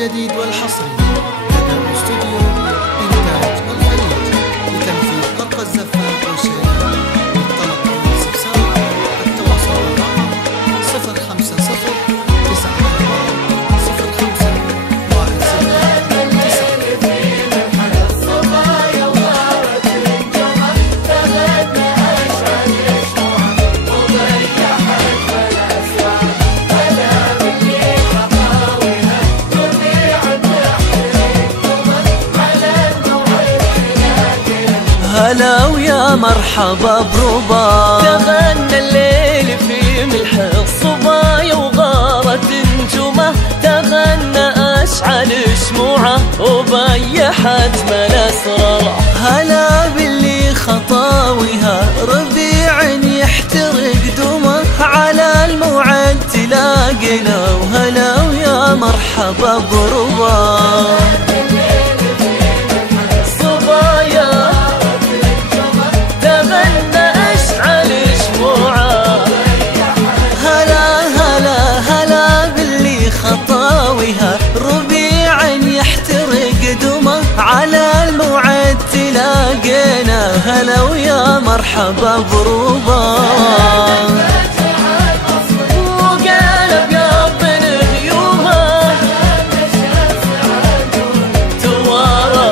الجديد والحصري لدى استوديو إنتاج الخليج لتنفيذ أرقى الزفات والشيلات. للطلب والاستفسار التواصل الرقم 050 هلا ويا مرحبا بربا، تغنى الليل في ملح الصبايا وغارت نجومه، تغنى أشعل شموعه وبيحت من أسراره. هلا باللي خطاويها ربيع يحترق دمه، على الموعد تلاقينا وهلا ويا مرحبا بربا. ربيع يحترق دمه، على الموعد تلاقينا هلا ويا مرحبا بربا. وقلب قلب غيومه توارى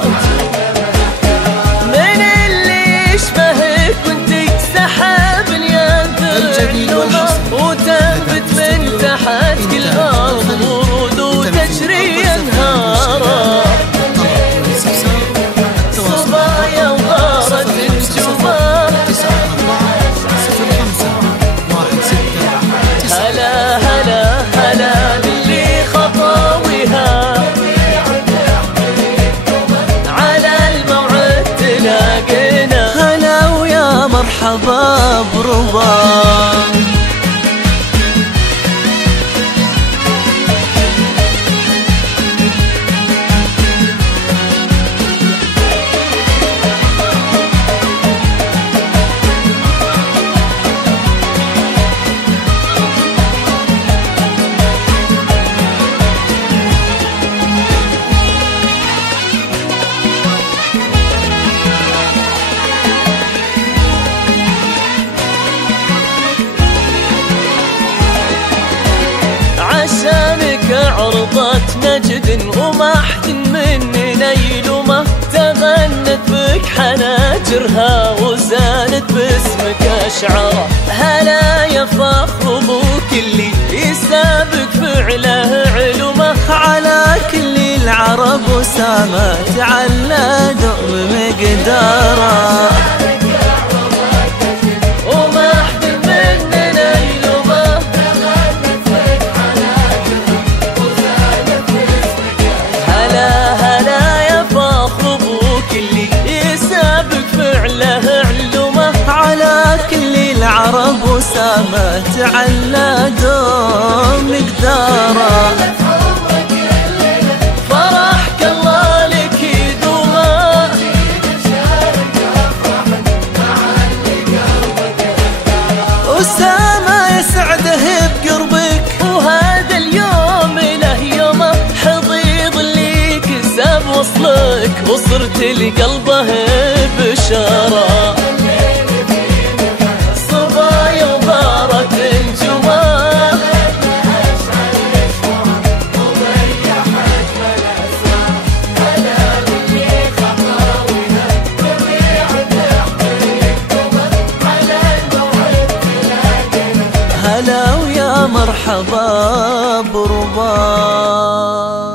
من اللي يشبهك وانت سحاب ينثر علومه، وتنبت من تحت كل الارض ورود وتجري انهاره. صبايا وغارت نجومه، هلا هلا هلا باللي خطاويها، على الموعد تلاقينا هلا ويا مرحبا بربا. عشانك عرضت نجد وما حد مننا يلومه، تغنت بك حناجرها وزانت باسمك اشعاره. هلا يا فخر ابوك اللي يسابق فعله علومه، على كل العرب وسامت على دوم مقداره. العرب وسامت على دوم مقداره. فرحك الله لك يدومه، أسامة يسعده بقربك، وهذا اليوم له يومه، حضيض اللي كسب وصلك وصرت لقلبه بشاره. هلا ويا مرحبا بربا.